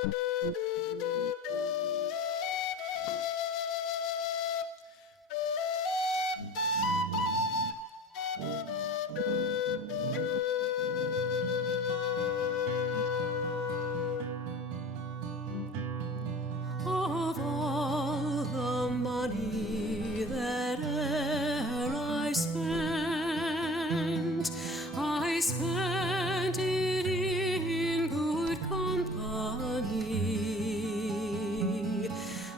Of all the money that e'er I spent it in good company,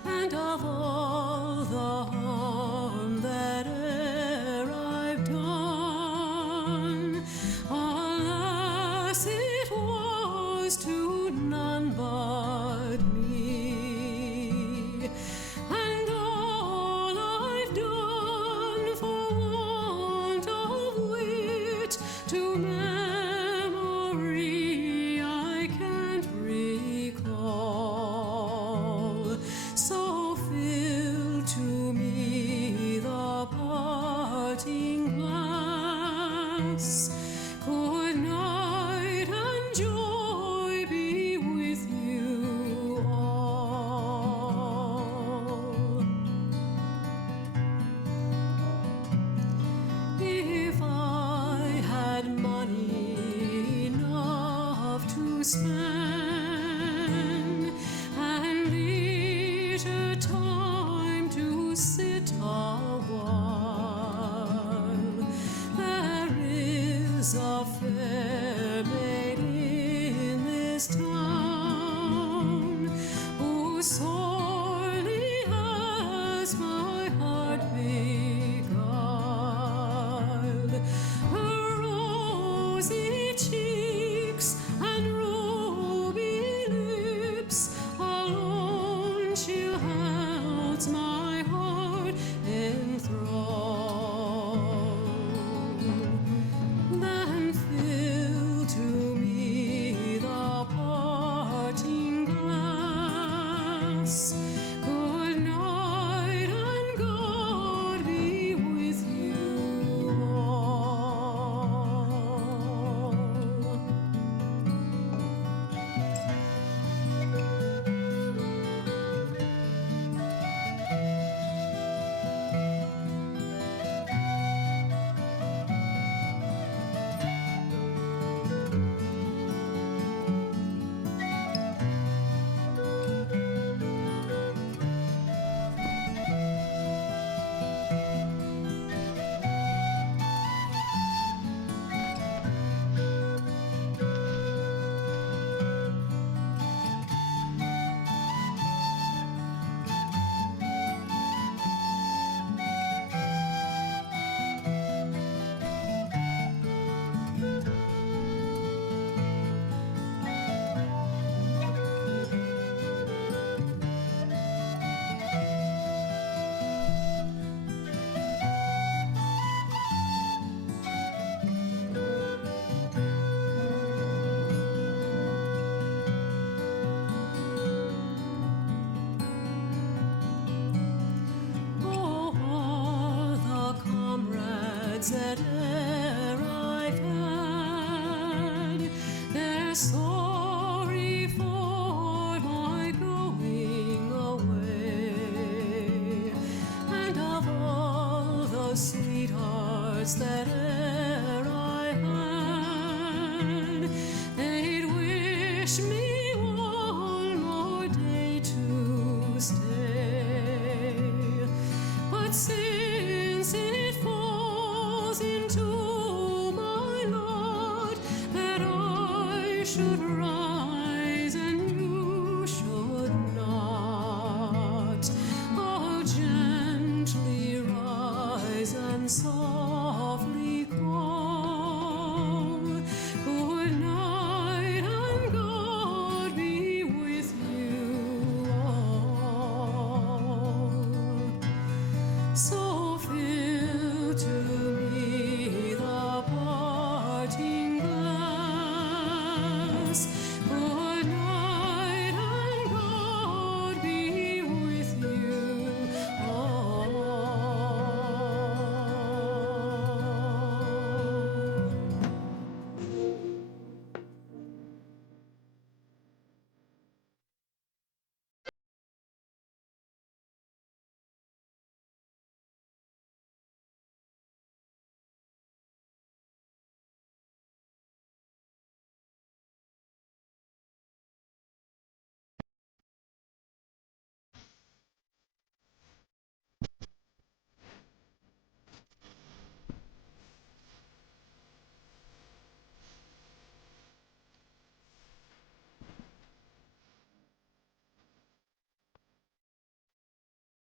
and of all the harm that e'er I've done, alas, it was to none but me. And all I've done for want of wit to memory I can't recall. So fill to me the parting glass. Good night and joy be with you all. If I had money enough to spend and leisure time to sit a while, there is a fair maid in this town who sorely has my heart beguiled. Her rosy cheeks and ruby lips alone she holds my heart enthralled. Then fill to me the parting glass. Good night and God be with you all. Oh, all the comrades that e'er I've had, they're sorry for my going away. And of all the sweethearts that e'er I had, they'd wish me one more day to stay. But since it falls into my lot that I should run